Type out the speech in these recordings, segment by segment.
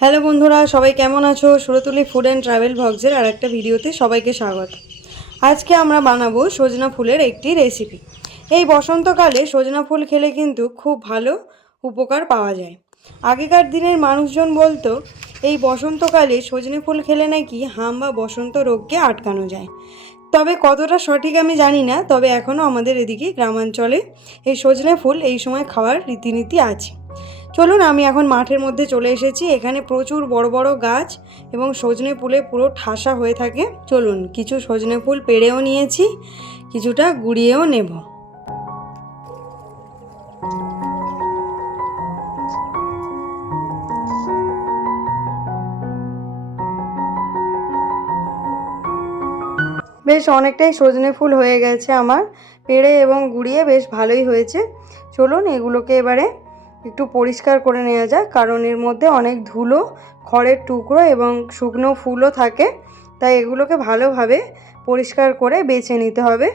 Hello বন্ধুরা, সবাই কেমন আছো? সুরতুলি ফুড অ্যান্ড ট্রাভেল ভ্লগসের আর একটা ভিডিওতে সবাইকে স্বাগত। আজকে আমরা বানাবো সজনা ফুলের একটি রেসিপি। এই বসন্তকালে সজনা ফুল খেলে কিন্তু খুব ভালো উপকার পাওয়া যায়। আগেকার দিনের মানুষজন বলতো এই বসন্তকালে সজনে ফুল খেলে নাকি হাম বা বসন্ত রোগকে আটকানো যায়। তবে কতটা সঠিক আমি জানি না, তবে এখনও আমাদের এদিকে গ্রামাঞ্চলে এই সজনে ফুল এই সময় খাওয়ার রীতিনীতি আছে। চলুন, আমি এখন মাঠের মধ্যে চলে এসেছি। এখানে প্রচুর বড় বড় গাছ এবং সজনে ফুলে পুরো ঠাসা হয়ে থাকে। চলুন, কিছু সজনে ফুল পেড়েও নিয়েছি, কিছুটা গুঁড়িয়েও নেব। বেশ অনেকটাই সজনে ফুল হয়ে গেছে আমার, পেড়ে এবং গুঁড়িয়ে বেশ ভালোই হয়েছে। চলুন, এগুলোকে এবারে একটু পরিষ্কার করে নেওয়া যায়, কারণ এর মধ্যে অনেক ধুলো, খড়ের টুকরো এবং শুকনো ফুলও থাকে, তাই এগুলোকে ভালোভাবে পরিষ্কার করে বেছে নিতে হবে।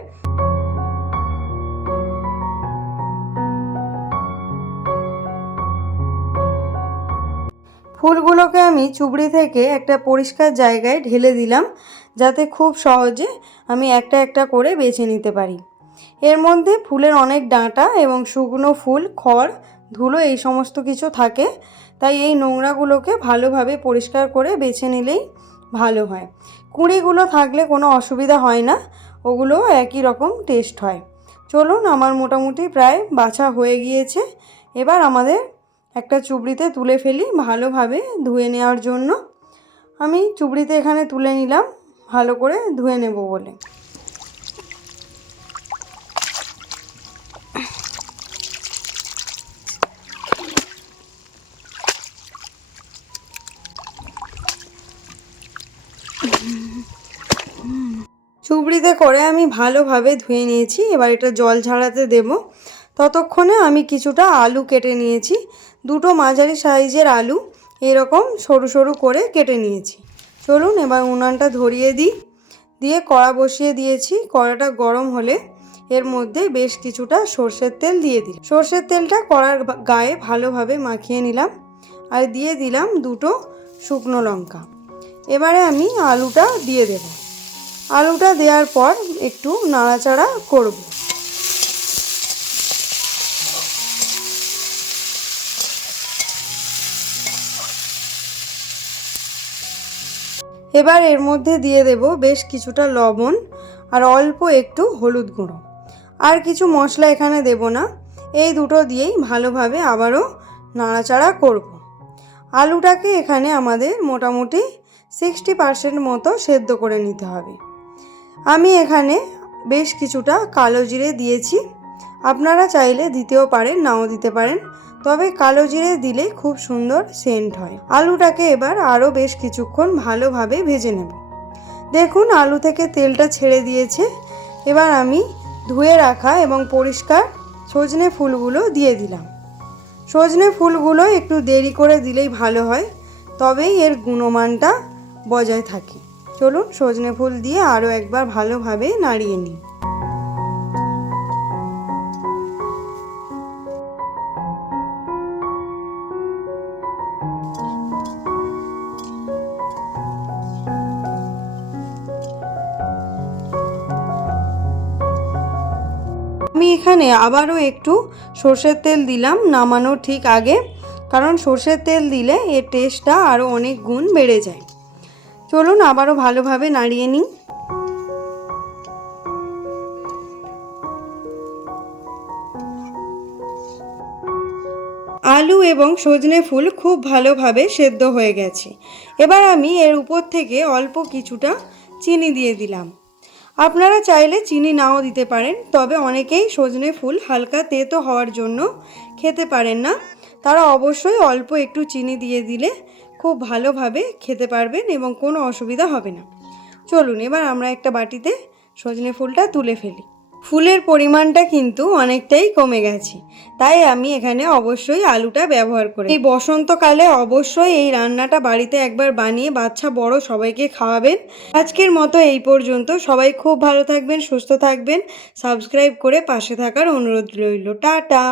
ফুলগুলোকে আমি চুবড়ি থেকে একটা পরিষ্কার জায়গায় ঢেলে দিলাম, যাতে খুব সহজে আমি একটা একটা করে বেছে নিতে পারি। এর মধ্যে ফুলের অনেক ডাঁটা এবং শুকনো ফুল, খড়, ধুলো এই সমস্ত কিছু থাকে, তাই এই নোংরাগুলোকে ভালোভাবে পরিষ্কার করে বেছে নিলেই ভালো হয়। কুঁড়িগুলো থাকলে কোনো অসুবিধা হয় না, ওগুলো একই রকম টেস্ট হয়। চলুন, আমার মোটামুটি প্রায় বাছা হয়ে গিয়েছে। এবার আমাদের একটা চুবড়িতে তুলে ফেলি ভালোভাবে ধুয়ে নেওয়ার জন্য। আমি চুবড়িতে এখানে তুলে নিলাম ভালো করে ধুয়ে নেব বলে। চুবড়িতে করে আমি ভালোভাবে ধুয়ে নিয়েছি। এবার এটা জল ঝাড়াতে দেব। ততক্ষণে আমি কিছুটা আলু কেটে নিয়েছি, দুটো মাঝারি সাইজের আলু এরকম সরু সরু করে কেটে নিয়েছি। চলুন, এবার উনানটা ধরিয়ে দিই, দিয়ে কড়া বসিয়ে দিয়েছি। কড়াটা গরম হলে এর মধ্যে বেশ কিছুটা সর্ষের তেল দিয়ে দিই। সর্ষের তেলটা কড়ার গায়ে ভালোভাবে মাখিয়ে নিলাম, আর দিয়ে দিলাম দুটো শুকনো লঙ্কা। এবারে আমি আলুটা দিয়ে দেব। আলুটা দেওয়ার পর একটু নাড়াচাড়া করব। এবার এর মধ্যে দিয়ে দেব বেশ কিছুটা লবণ আর অল্প একটু হলুদ গুঁড়ো। আর কিছু মশলা এখানে দেব না, এই দুটো দিয়েই ভালোভাবে আবারও নাড়াচাড়া করব। আলুটাকে এখানে আমাদের মোটামুটি 60% মতো সেদ্ধ করে নিতে হবে। আমি এখানে বেশ কিছুটা কালো জিরে দিয়েছি, আপনারা চাইলে দিতেও পারেন, নাও দিতে পারেন, তবে কালো জিরে দিলে খুব সুন্দর সেন্ট হয়। আলুটাকে এবার আরও বেশ কিছুক্ষণ ভালোভাবে ভেজে নেব। দেখুন, আলু থেকে তেলটা ছেড়ে দিয়েছে। এবার আমি ধুয়ে রাখা এবং পরিষ্কার সজনে ফুলগুলো দিয়ে দিলাম। সজনে ফুলগুলো একটু দেরি করে দিলেই ভালো হয়, তবেই এর গুণমানটা বজায় থাকে। চলুন, সজনে ফুল দিয়ে আরও একবার ভালোভাবে নাড়িয়ে নিই। আমি এখানে আবারও একটু সর্ষের তেল দিলাম নামানোর ঠিক আগে, কারণ সর্ষের তেল দিলে এর টেস্টটা আরও অনেক গুণ বেড়ে যায়। চলুন, আবারও ভালোভাবে নাড়িয়ে নিই। আলু এবং সজনে ফুল খুব ভালোভাবে সেদ্ধ হয়ে গেছে। এবার আমি এর উপর থেকে অল্প কিছুটা চিনি দিয়ে দিলাম। আপনারা চাইলে চিনি নাও দিতে পারেন, তবে অনেকেই সজনে ফুল হালকা তেতো হওয়ার জন্য খেতে পারেন না, তারা অবশ্যই অল্প একটু চিনি দিয়ে দিলে খুব ভালোভাবে খেতে পারবেন এবং কোনো অসুবিধা হবে না। চলুন, এবার আমরা একটা বাটিতে সজনে ফুলটা তুলে ফেলি। ফুলের পরিমাণটা কিন্তু অনেকটাই কমে গেছে, তাই আমি এখানে অবশ্যই আলুটা ব্যবহার করি। এই বসন্তকালে অবশ্যই এই রান্নাটা বাড়িতে একবার বানিয়ে বাচ্চা বড় সবাইকে খাওয়াবেন। আজকের মতো এই পর্যন্ত। সবাই খুব ভালো থাকবেন, সুস্থ থাকবেন। সাবস্ক্রাইব করে পাশে থাকার অনুরোধ রইল। টাটা।